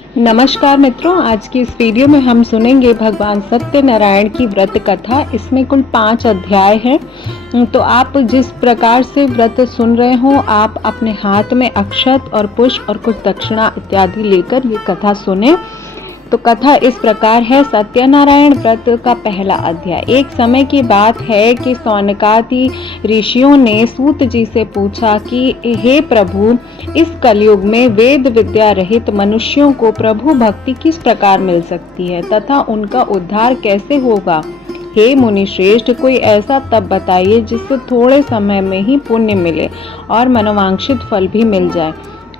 नमस्कार मित्रों, आज की इस वीडियो में हम सुनेंगे भगवान सत्यनारायण की व्रत कथा। इसमें कुल 5 अध्याय हैं। तो आप जिस प्रकार से व्रत सुन रहे हो, आप अपने हाथ में अक्षत और पुष्प और कुछ दक्षिणा इत्यादि लेकर ये कथा सुने। तो कथा इस प्रकार है। सत्यनारायण व्रत का पहला अध्याय। एक समय की बात है कि सौनकादि ऋषियों ने सूत जी से पूछा कि हे प्रभु, इस कलयुग में वेद विद्या रहित मनुष्यों को प्रभु भक्ति किस प्रकार मिल सकती है तथा उनका उद्धार कैसे होगा। हे मुनि श्रेष्ठ, कोई ऐसा तप बताइए जिससे थोड़े समय में ही पुण्य मिले और मनोवांछित फल भी मिल जाए।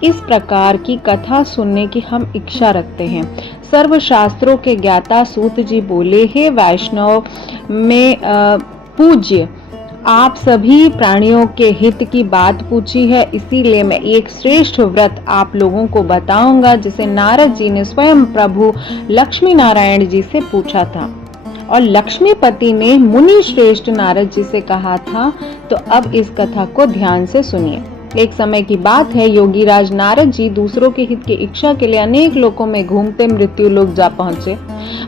इस प्रकार की कथा सुनने की हम इच्छा रखते हैं। सर्व शास्त्रों के ज्ञाता सूत जी बोले, हे वैष्णव में पूज्य, आप सभी प्राणियों के हित की बात पूछी है, इसीलिए मैं एक श्रेष्ठ व्रत आप लोगों को बताऊंगा जिसे नारद जी ने स्वयं प्रभु लक्ष्मी नारायण जी से पूछा था और लक्ष्मीपति ने मुनि श्रेष्ठ नारद जी से कहा था। तो अब इस कथा को ध्यान से सुनिए। एक समय की बात है, योगीराज नारद जी दूसरों के हित की इच्छा के लिए अनेक लोकों में घूमते मृत्यु लोक जा पहुंचे।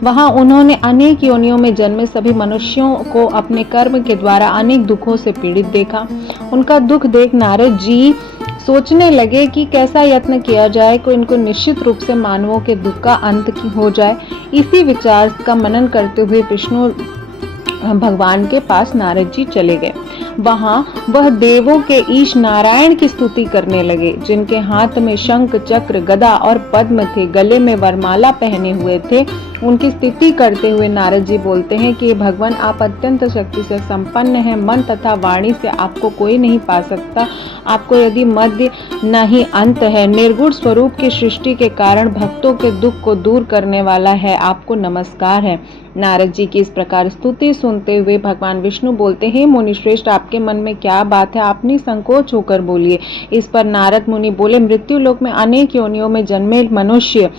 वहां उन्होंने अनेक योनियों में जन्मे सभी मनुष्यों को अपने कर्म के द्वारा अनेक दुखों से पीड़ित देखा। उनका दुख देख नारद जी सोचने लगे कि कैसा यत्न किया जाए कि इनको निश्चित रूप से मानवों के दुख का अंत हो जाए। इसी विचार का मनन करते हुए विष्णु भगवान के पास नारद जी चले गए। वहां वह देवों के ईश नारायण की स्तुति करने लगे, जिनके हाथ में शंख चक्र गदा और पद्म थे, गले में वरमाला पहने हुए थे। उनकी स्तुति करते हुए नारद जी बोलते हैं कि भगवान, आप अत्यंत शक्ति से संपन्न हैं, मन तथा वाणी से आपको कोई नहीं पा सकता। आपको यदि मध्य नहीं अंत है, निर्गुण स्वरूप की सृष्टि के कारण भक्तों के दुख को दूर करने वाला है, आपको नमस्कार है। नारद जी की इस प्रकार स्तुति सुनते हुए भगवान विष्णु बोलते हैं, मुनि श्रेष्ठ, आपके मन में क्या बात है, आप निसंकोच होकर बोलिए। इस पर नारद मुनि बोले, मृत्यु लोक में अनेक योनियों में जन्मे मनुष्य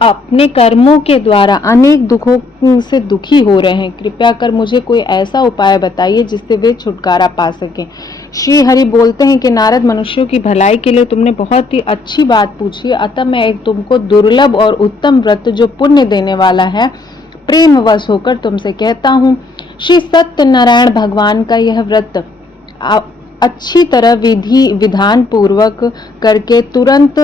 अपने कर्मों के द्वारा अनेक दुखों से दुखी हो रहे हैं। कृपया कर मुझे कोई ऐसा उपाय बताइए जिससे वे छुटकारा पा सकें। श्री हरि बोलते हैं कि नारद, मनुष्यों की भलाई के लिए तुमने बहुत ही अच्छी बात पूछी, अतः मैं एक तुमको दुर्लभ और उत्तम व्रत जो पुण्य देने वाला है प्रेम वश होकर तुमसे कहता हूँ। श्री सत्यनारायण भगवान का यह व्रत अच्छी तरह विधान पूर्वक करके तुरंत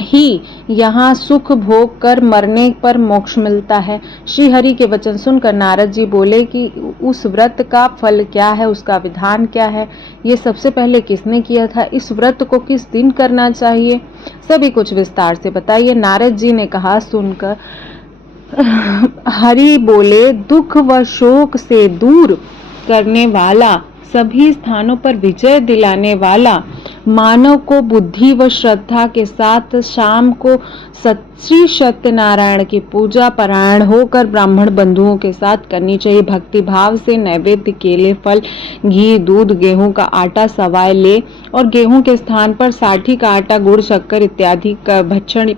ही यहाँ सुख भोग कर मरने पर मोक्ष मिलता है। श्री हरि के वचन सुनकर नारद जी बोले कि उस व्रत का फल क्या है, उसका विधान क्या है, ये सबसे पहले किसने किया था, इस व्रत को किस दिन करना चाहिए, सभी कुछ विस्तार से बताइए। नारद जी ने कहा। सुनकर हरि बोले, दुख व शोक से दूर करने वाला, सभी स्थानों पर विजय दिलाने वाला, मानव को बुद्धि व श्रद्धा के साथ शाम को श्री सत्यनारायण की पूजा परायण होकर ब्राह्मण बंधुओं के साथ करनी चाहिए। भक्ति भाव से नैवेद्य, केले, फल, घी, दूध, गेहूं का आटा सवाय ले और गेहूं के स्थान पर साठी का आटा, गुड़, शक्कर इत्यादि का भक्षण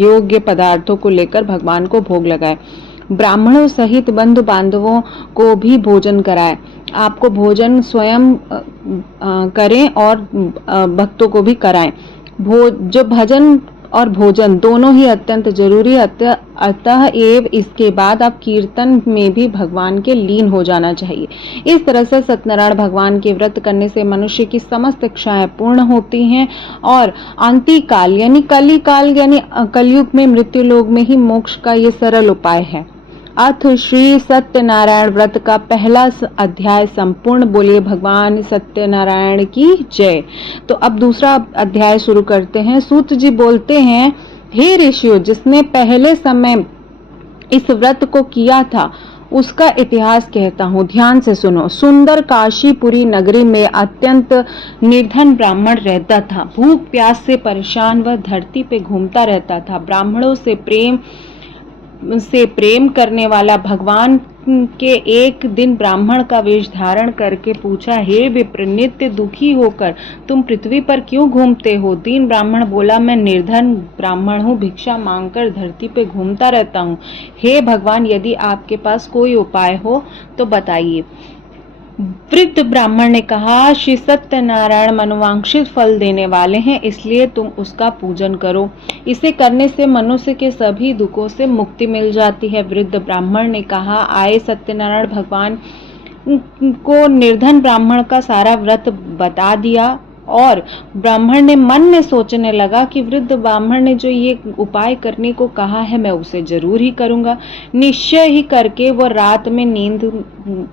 योग्य पदार्थों को लेकर भगवान को भोग लगाए। ब्राह्मणों सहित बंधु बांधवों को भी भोजन कराए। आपको भोजन स्वयं करें और भक्तों को भी कराएं। जो भजन और भोजन दोनों ही अत्यंत जरूरी, अतः एव इसके बाद आप कीर्तन में भी भगवान के लीन हो जाना चाहिए। इस तरह से सत्यनारायण भगवान के व्रत करने से मनुष्य की समस्त इच्छाएं पूर्ण होती हैं और अंतिकाल यानी कलिकाल यानी कलयुग में मृत्यु लोक में ही मोक्ष का ये सरल उपाय है। अथ श्री सत्यनारायण व्रत का पहला अध्याय संपूर्ण। बोलिए भगवान सत्यनारायण की जय। तो अब दूसरा अध्याय शुरू करते हैं। सूत जी बोलते हैं, हे ऋषियों, जिसने पहले समय इस व्रत को किया था उसका इतिहास कहता हूँ, ध्यान से सुनो। सुंदर काशीपुरी नगरी में अत्यंत निर्धन ब्राह्मण रहता था। भूख प्यास से परेशान वह धरती पे घूमता रहता था। ब्राह्मणों से प्रेम करने वाला भगवान के एक दिन ब्राह्मण का वेश धारण करके पूछा, हे विप्र, नित्य दुखी होकर तुम पृथ्वी पर क्यों घूमते हो? दीन ब्राह्मण बोला, मैं निर्धन ब्राह्मण हूँ, भिक्षा मांगकर धरती पे घूमता रहता हूँ। हे भगवान, यदि आपके पास कोई उपाय हो तो बताइए। वृद्ध ब्राह्मण ने कहा, श्री सत्यनारायण मनोवांछित फल देने वाले हैं, इसलिए तुम उसका पूजन करो। इसे करने से मनुष्य के सभी दुखों से मुक्ति मिल जाती है। वृद्ध ब्राह्मण ने कहा, आए सत्यनारायण भगवान को निर्धन ब्राह्मण का सारा व्रत बता दिया और ब्राह्मण ने मन में सोचने लगा कि वृद्ध ब्राह्मण ने जो ये उपाय करने को कहा है मैं उसे जरूर ही करूंगा। निश्चय ही करके वो रात में नींद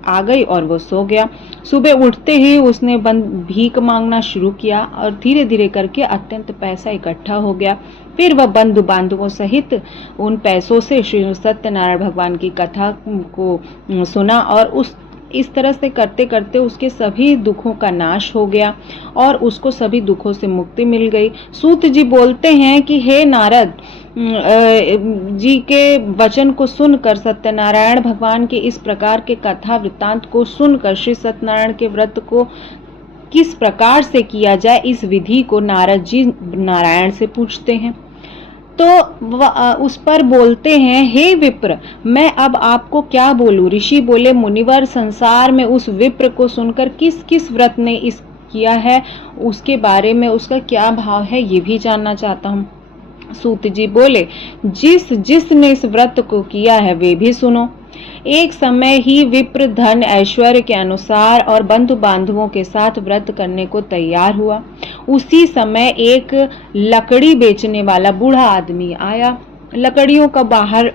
आ गई और वो सो गया। सुबह उठते ही उसने भीख मांगना शुरू किया और धीरे धीरे करके अत्यंत पैसा इकट्ठा हो गया। फिर वह बंधु बांधवों सहित उन पैसों से श्री सत्यनारायण भगवान की कथा को सुना और इस तरह से करते करते उसके सभी दुखों का नाश हो गया और उसको सभी दुखों से मुक्ति मिल गई। सूत जी बोलते हैं कि हे नारद जी के वचन को सुनकर, सत्यनारायण भगवान के इस प्रकार के कथा वृत्तांत को सुनकर श्री सत्यनारायण के व्रत को किस प्रकार से किया जाए, इस विधि को नारद जी नारायण से पूछते हैं। तो उस पर बोलते हैं, हे विप्र, मैं अब आपको क्या बोलूं। ऋषि बोले, मुनिवर, संसार में उस विप्र को सुनकर किस किस व्रत ने इस किया है उसके बारे में उसका क्या भाव है ये भी जानना चाहता हूँ। सूत जी बोले, जिसने इस व्रत को किया है वे भी सुनो। एक समय ही विप्र धन ऐश्वर्य के अनुसार और बंधु बांधवों के साथ व्रत करने को तैयार हुआ। उसी समय एक लकड़ी बेचने वाला बूढ़ा आदमी आया। लकड़ियों का बाहर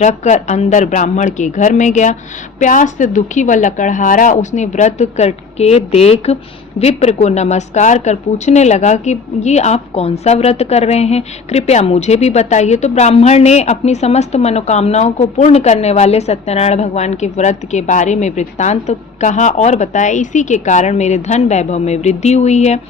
रखकर अंदर ब्राह्मण के घर में गया। प्यास से दुखी व लकड़हारा उसने व्रत करके देख विप्र को नमस्कार कर पूछने लगा कि ये आप कौन सा व्रत कर रहे हैं, कृपया मुझे भी बताइए। तो ब्राह्मण ने अपनी समस्त मनोकामनाओं को पूर्ण करने वाले सत्यनारायण भगवान के व्रत के बारे में वृत्तांत कहा और बताया, इसी के कारण मेरे धन वैभव में वृद्धि हुई है।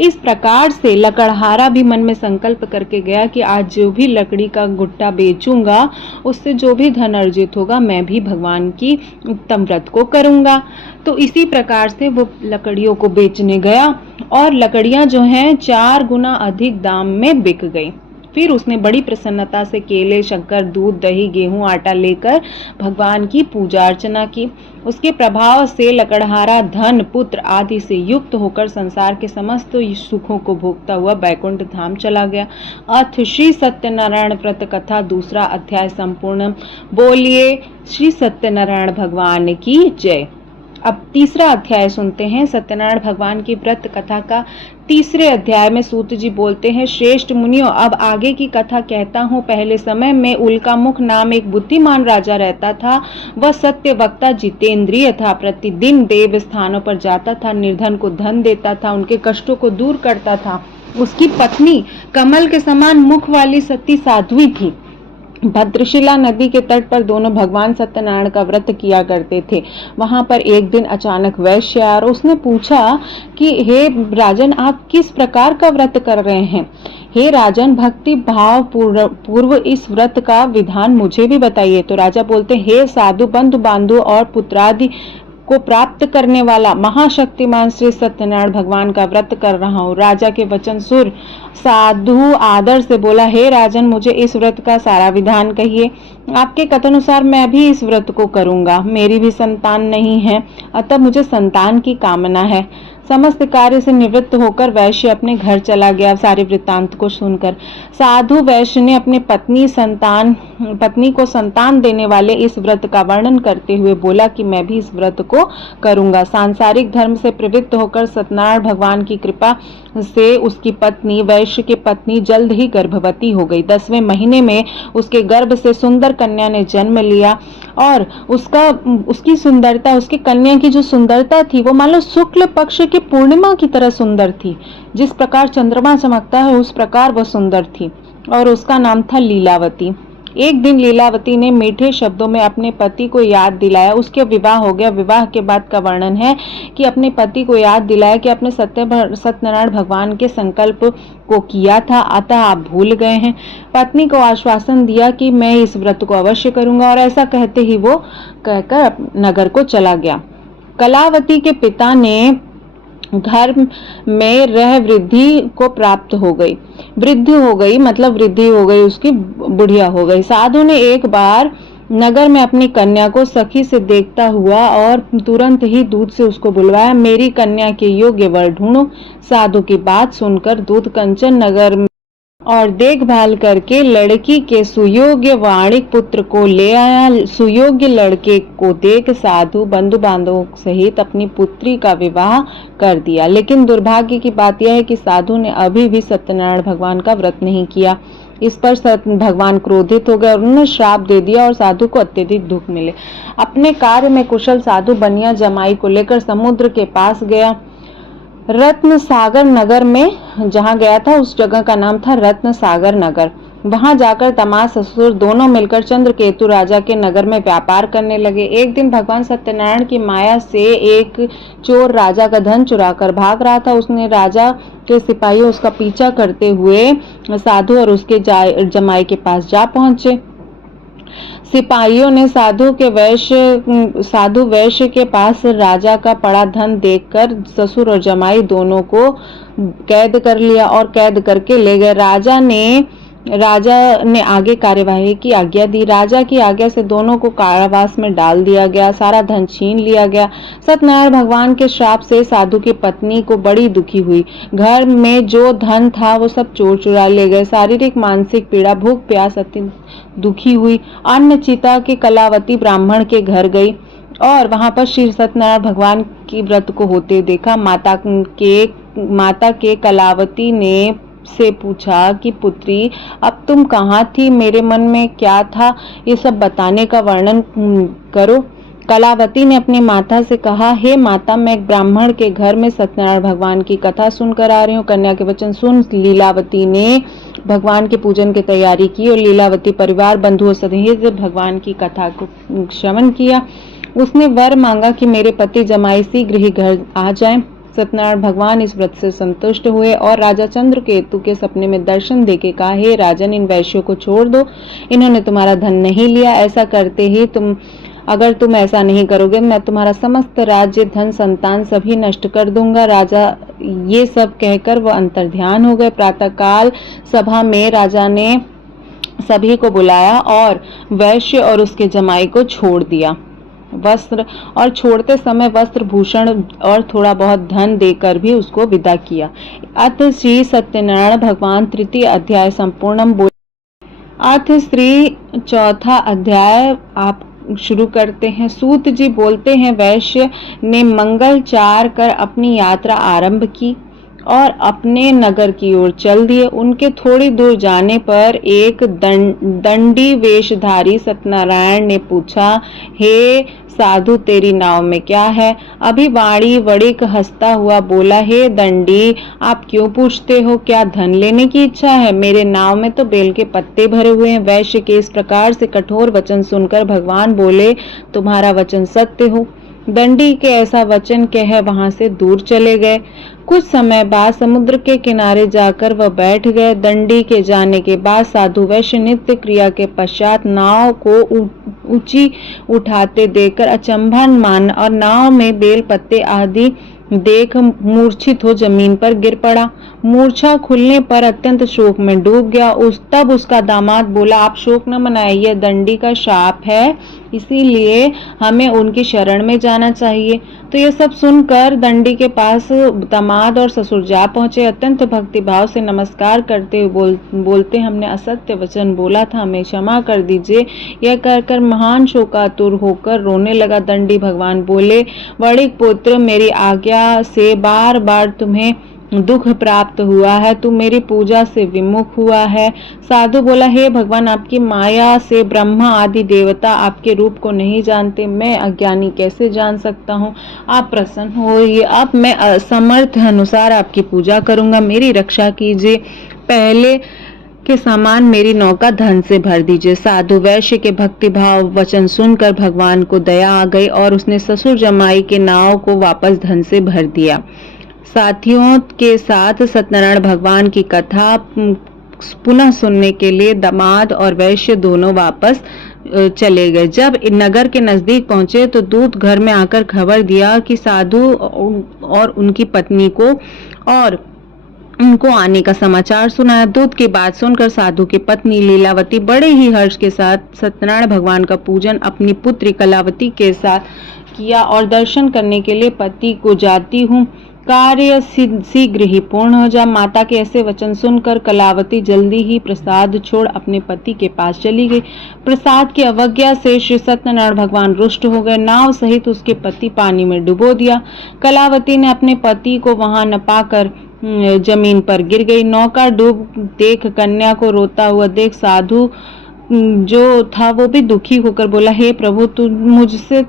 इस प्रकार से लकड़हारा भी मन में संकल्प करके गया कि आज जो भी लकड़ी का गुट्टा बेचूंगा उससे जो भी धन अर्जित होगा मैं भी भगवान की उत्तम व्रत को करूंगा। तो इसी प्रकार से वो लकड़ियों को बेचने गया और लकड़ियां जो हैं 4 गुना अधिक दाम में बिक गई। फिर उसने बड़ी प्रसन्नता से केले, शक्कर, दूध, दही, गेहूं, आटा लेकर भगवान की पूजा अर्चना की। उसके प्रभाव से लकड़हारा धन, पुत्र आदि से युक्त होकर संसार के समस्त सुखों को भोगता हुआ बैकुंठ धाम चला गया। अथ श्री सत्यनारायण व्रत कथा 2 अध्याय संपूर्ण। बोलिए श्री सत्यनारायण भगवान की जय। अब 3 अध्याय सुनते हैं। सत्यनारायण भगवान की व्रत कथा का 3 अध्याय में सूत जी बोलते हैं, श्रेष्ठ मुनियों, अब आगे की कथा कहता हूँ। पहले समय में उल्कामुख नाम एक बुद्धिमान राजा रहता था। वह सत्य वक्ता, जितेंद्रिय था। प्रतिदिन देव स्थानों पर जाता था, निर्धन को धन देता था, उनके कष्टों को दूर करता था। उसकी पत्नी कमल के समान मुख वाली सती साध्वी थी। भद्रशिला नदी के तट पर दोनों भगवान सत्यनारायण का व्रत किया करते थे। वहां पर एक दिन अचानक वैश्य आया और उसने पूछा कि हे राजन, आप किस प्रकार का व्रत कर रहे हैं। हे राजन, भक्ति भाव पूर्व इस व्रत का विधान मुझे भी बताइए। तो राजा बोलते, हे साधु, बंधु बांधु और पुत्रादि को प्राप्त करने वाला महाशक्तिमान श्री सत्यनारायण भगवान का व्रत कर रहा हूँ। राजा के वचन सुर साधु आदर से बोला, हे राजन, मुझे इस व्रत का सारा विधान कहिए। आपके कथनानुसार मैं भी इस व्रत को करूंगा। मेरी भी संतान नहीं है, अतः मुझे संतान की कामना है। समस्त कार्य से निवृत्त होकर वैश्य अपने घर चला गया। सारे वृत्तांत को सुनकर साधु वैश्य ने अपने पत्नी को संतान देने वाले इस व्रत का वर्णन करते हुए बोला कि मैं भी इस व्रत को करूंगा। सांसारिक धर्म से प्रवृत्त होकर सत्यनारायण भगवान की कृपा से उसकी पत्नी, वैश्य की पत्नी, जल्द ही गर्भवती हो गई। 10वें महीने में उसके गर्भ से सुंदर कन्या ने जन्म लिया और उसकी सुंदरता, उसकी कन्या की जो सुंदरता थी वो मान लो शुक्ल पक्ष की पूर्णिमा की तरह सुंदर थी। जिस प्रकार चंद्रमा चमकता है उस प्रकार वह सुंदर थी और उसका नाम था लीलावती। एक दिन लीलावती ने मीठे शब्दों में अपने पति को याद दिलाया। उसके विवाह हो गया। विवाह के बाद का वर्णन है कि अपने पति को याद दिलाया कि अपने सत्यनारायण भगवान के संकल्प को किया था, अतः आप भूल गए हैं। पत्नी को आश्वासन दिया कि मैं इस व्रत को अवश्य करूंगा और ऐसा कहते ही वो कहकर नगर को चला गया। कलावती के पिता ने घर में रह वृद्धि को प्राप्त हो गई। वृद्धि हो गई मतलब वृद्धि हो गई, उसकी बुढ़िया हो गई। साधु ने एक बार नगर में अपनी कन्या को सखी से देखता हुआ और तुरंत ही दूत से उसको बुलवाया। मेरी कन्या के योग्य वर ढूंढो। साधु की बात सुनकर दूत कंचन नगर और देखभाल करके लड़की के सुयोग्य वाणिक पुत्र को ले आया। सुयोग्य लड़के को देख साधु बंधु बांधवों सहित अपनी पुत्री का विवाह कर दिया। लेकिन दुर्भाग्य की बात यह है कि साधु ने अभी भी सत्यनारायण भगवान का व्रत नहीं किया। इस पर भगवान क्रोधित हो गए और उन्होंने श्राप दे दिया और साधु को अत्यधिक दुख मिले। अपने कार्य में कुशल साधु बनिया जमाई को लेकर समुद्र के पास गया। रत्न सागर नगर में जहां गया था उस जगह का नाम था रत्न सागर नगर। वहां जाकर दामाद ससुर दोनों मिलकर चंद्रकेतु राजा के नगर में व्यापार करने लगे। एक दिन भगवान सत्यनारायण की माया से एक चोर राजा का धन चुराकर भाग रहा था। उसने राजा के सिपाही उसका पीछा करते हुए साधु और उसके जमाई के पास जा पहुंचे। सिपाहियों ने साधु वैश्य के पास राजा का पड़ा धन देखकर ससुर और जमाई दोनों को कैद कर लिया और कैद करके ले गए। राजा ने आगे कार्यवाही की आज्ञा दी। राजा की आज्ञा से दोनों को कारावास में डाल दिया गया। सारा धन छीन लिया गया। सत्यनारायण भगवान के श्राप से साधु की पत्नी को बड़ी दुखी हुई। घर में जो धन था वो सब चोर चुरा ले गए। शारीरिक मानसिक पीड़ा, भूख प्यास अत्यंत दुखी हुई। अन्न चिता के कलावती ब्राह्मण के घर गई और वहां पर श्री सत्यनारायण भगवान की व्रत को होते देखा। माता के कलावती ने से पूछा कि पुत्री, अब तुम कहाँ थी, मेरे मन में क्या था, ये सब बताने का वर्णन करो। कलावती ने अपनी माता से कहा, हे माता, मैं एक ब्राह्मण के घर में सत्यनारायण भगवान की कथा सुनकर आ रही हूँ। कन्या के वचन सुन लीलावती ने भगवान के पूजन की तैयारी की और लीलावती परिवार बंधुओं सहित भगवान की कथा को श्रवण किया। उसने वर मांगा कि मेरे पति जमाई शीघ्र ही घर आ जाएं। सत्यनारायण भगवान इस व्रत से संतुष्ट हुए और राजा चंद्रकेतु के सपने में दर्शन देके कहा, हे राजन, इन वैश्यों को छोड़ दो, इन्होंने तुम्हारा धन नहीं लिया। ऐसा करते ही अगर तुम ऐसा नहीं करोगे मैं तुम्हारा समस्त राज्य, धन, संतान सभी नष्ट कर दूंगा। राजा ये सब कहकर वह अंतर्ध्यान हो गए। प्रातःकाल सभा में राजा ने सभी को बुलाया और वैश्य और उसके जमाई को छोड़ दिया। वस्त्र और छोड़ते समय वस्त्र भूषण और थोड़ा बहुत धन देकर भी उसको विदा किया। अथ श्री सत्यनारायण भगवान तृतीय अध्याय संपूर्णम बोले। अथ श्री चौथा अध्याय आप शुरू करते हैं। सूत जी बोलते हैं, वैश्य ने मंगलचार कर अपनी यात्रा आरंभ की और अपने नगर की ओर चल दिए। उनके थोड़ी दूर जाने पर एक दंडी वेशधारी सत्यनारायण ने पूछा, हे साधु, तेरी नाव में क्या है? अभी वाणी वणिक हंसता हुआ बोला, हे दंडी, आप क्यों पूछते हो? क्या धन लेने की इच्छा है? मेरे नाव में तो बेल के पत्ते भरे हुए हैं। वैश्य के इस प्रकार से कठोर वचन सुनकर भगवान बोले, तुम्हारा वचन सत्य हो। दंडी के ऐसा वचन कह वहां से दूर चले गए। कुछ समय बाद समुद्र के किनारे जाकर वह बैठ गए। दंडी के जाने के बाद साधु वैश्य नित्य क्रिया के पश्चात नाव को ऊंची उठाते देखकर अचंभा मान और नाव में बेल पत्ते आदि देख मूर्छित हो जमीन पर गिर पड़ा। मूर्छा खुलने पर अत्यंत शोक में डूब गया। तब उसका दामाद बोला, आप शोक न मनाइए, यह दंडी का शाप है, इसीलिए हमें उनकी शरण में जाना चाहिए। तो ये सब सुनकर दंडी के पास दामाद और ससुर जा पहुंचे। अत्यंत भक्ति भाव से नमस्कार करते हुए बोलते, हमने असत्य वचन बोला था, हमें क्षमा कर दीजिए। यह कहकर महान शोकातुर होकर रोने लगा। दंडी भगवान बोले, वणिक पुत्र, मेरी आज्ञा से बार बार तुम्हें दुख प्राप्त हुआ है, तू मेरी पूजा से विमुख हुआ है। साधु बोला, हे भगवान, आपकी माया से ब्रह्मा आदि देवता आपके रूप को नहीं जानते, मैं अज्ञानी कैसे जान सकता हूँ? आप प्रसन्न होइए, अब मैं असमर्थ अनुसार आपकी पूजा करूंगा, मेरी रक्षा कीजिए। पहले के समान मेरी नौका धन से भर दीजिए। साधु वैश्य के भक्ति भाव वचन सुनकर भगवान को दया आ गई और उसने ससुर जमाई के नाव को वापस धन से भर दिया। साथियों के साथ सत्यनारायण भगवान की कथा पुनः सुनने के लिए दामाद और वैश्य दोनों वापस चले गए। जब नगर के नजदीक पहुंचे तो दूत घर में आकर खबर दिया कि साधु और उनकी पत्नी को और उनको आने का समाचार सुनाया। दूत की बात सुनकर साधु की पत्नी लीलावती बड़े ही हर्ष के साथ सत्यनारायण भगवान का पूजन अपनी पुत्री कलावती के साथ किया और दर्शन करने के लिए पति को जाती हूँ, कार्य शीघ्र ही पूर्ण हो जा। माता के ऐसे वचन सुनकर कलावती जल्दी ही प्रसाद छोड़ अपने पति के पास चली गई। प्रसाद की अवज्ञा से श्री सत्यनारायण भगवान रुष्ट हो गए। नाव सहित उसके पति पानी में डुबो दिया। कलावती ने अपने पति को वहां न पाकर जमीन पर गिर गई। नौका डूब देख, कन्या को रोता हुआ देख साधु जो था वो भी दुखी होकर बोला, हे प्रभु, तू मुझसे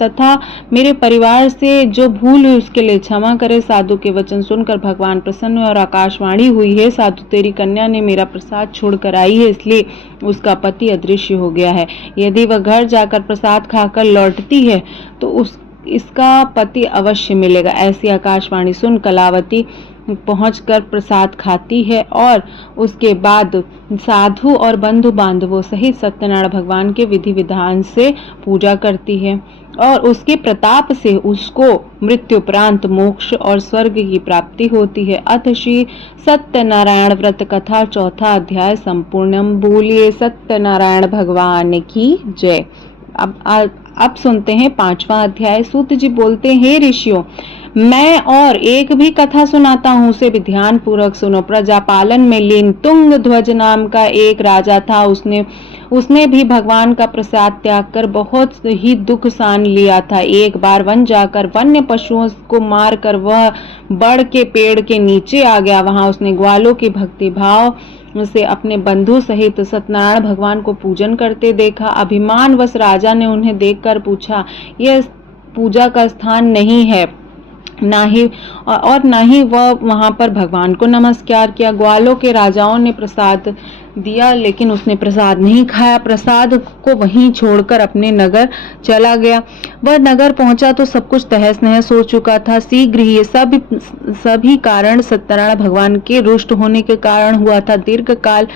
तथा मेरे परिवार से जो भूल हुई उसके लिए क्षमा करे। साधु के वचन सुनकर भगवान प्रसन्न हुए और आकाशवाणी हुई, है साधु, तेरी कन्या ने मेरा प्रसाद छोड़कर आई है, इसलिए उसका पति अदृश्य हो गया है। यदि वह घर जाकर प्रसाद खाकर लौटती है तो इसका पति अवश्य मिलेगा। ऐसी आकाशवाणी सुन कलावती पहुंचकर प्रसाद खाती है और उसके बाद साधु और बंधु बांधवों सहित सत्यनारायण भगवान के विधि विधान से पूजा करती है और उसके प्रताप से उसको मृत्युपरांत मोक्ष और स्वर्ग की प्राप्ति होती है। अथ श्री सत्यनारायण व्रत कथा चौथा अध्याय संपूर्णम। बोलिए सत्यनारायण भगवान की जय। अब सुनते हैं पांचवा अध्याय। सूत जी बोलते हैं, हे ऋषियों, मैं और एक भी कथा सुनाता हूँ, उसे भी ध्यान पूर्वक सुनो। प्रजापालन में लीन तुंग ध्वज नाम का एक राजा था। उसने भी भगवान का प्रसाद त्याग कर बहुत ही दुख सान लिया था। एक बार वन जाकर वन्य पशुओं को मार कर वह बड़ के पेड़ के नीचे आ गया। वहां उसने ग्वालों की भक्ति भाव से अपने बंधु सहित सत्यनारायण भगवान को पूजन करते देखा। अभिमानवश राजा ने उन्हें देखकर पूछा, यह पूजा का स्थान नहीं है, ना ही वह वहां पर भगवान को नमस्कार किया। ग्वालों के राजाओं ने प्रसाद दिया, लेकिन उसने प्रसाद नहीं खाया। प्रसाद को वहीं छोड़कर अपने नगर चला गया। वह नगर पहुंचा तो सब कुछ तहस नहस हो चुका था। शीघ्र ही ये सभी कारण सत्यनारायण भगवान के रुष्ट होने के कारण हुआ था। दीर्घ काल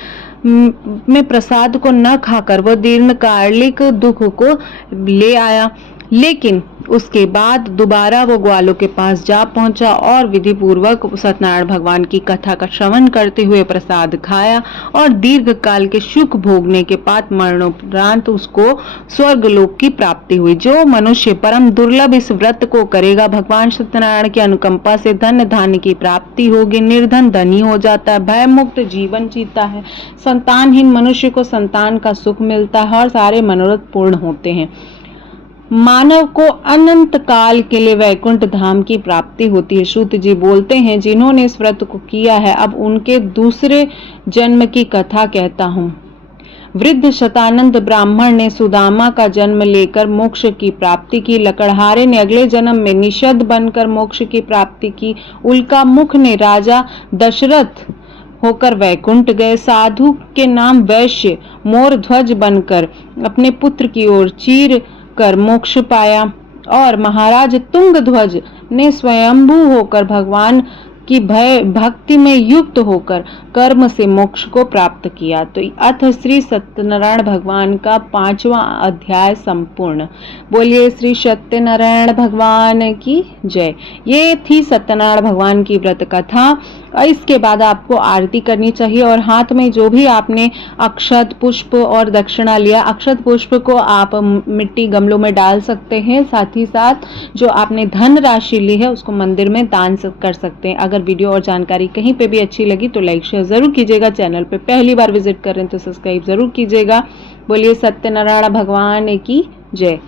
में प्रसाद को न खाकर वह दीर्घकालिक दुख को ले आया, लेकिन उसके बाद दोबारा वो ग्वालों के पास जा पहुंचा और विधि पूर्वक सत्यनारायण भगवान की कथा का श्रवण करते हुए प्रसाद खाया और दीर्घ काल के सुख भोगने के बाद मरणोपरांत उसको स्वर्गलोक की प्राप्ति हुई। जो मनुष्य परम दुर्लभ इस व्रत को करेगा, भगवान सत्यनारायण की अनुकंपा से धन धान्य की प्राप्ति होगी। निर्धन धनी हो जाता है, भय मुक्त जीवन जीता है, संतानहीन मनुष्य को संतान का सुख मिलता है और सारे मनोरथ पूर्ण होते हैं। मानव को अनंत काल के लिए वैकुंठ धाम की प्राप्ति होती है। सूत जी बोलते हैं, जिन्होंने इस व्रत को किया है, अब उनके दूसरे जन्म की कथा कहता हूँ। वृद्ध शतानंद ब्राह्मण ने सुदामा का जन्म लेकर मोक्ष की प्राप्ति की। लकड़हारे ने अगले जन्म में निषद बनकर मोक्ष की प्राप्ति की। उल्का मुख ने राजा दशरथ होकर वैकुंठ गए। साधु के नाम वैश्य मोर ध्वज बनकर अपने पुत्र की ओर चीर कर मोक्ष पाया और महाराज तुंग ध्वज ने स्वयंभू होकर भगवान की भक्ति में युक्त होकर कर्म से मोक्ष को प्राप्त किया। तो अथ श्री सत्यनारायण भगवान का पांचवा अध्याय संपूर्ण। बोलिए श्री सत्यनारायण भगवान की जय। ये थी सत्यनारायण भगवान की व्रत कथा। इसके बाद आपको आरती करनी चाहिए और हाथ में जो भी आपने अक्षत पुष्प और दक्षिणा लिया, अक्षत पुष्प को आप मिट्टी गमलों में डाल सकते हैं। साथ ही साथ जो आपने धन राशि ली है उसको मंदिर में दान कर सकते हैं। अगर वीडियो और जानकारी कहीं पे भी अच्छी लगी तो लाइक शेयर जरूर कीजिएगा। चैनल पे पहली बार विजिट कर रहे हैं तो सब्सक्राइब जरूर कीजिएगा। बोलिए सत्यनारायण भगवान की जय।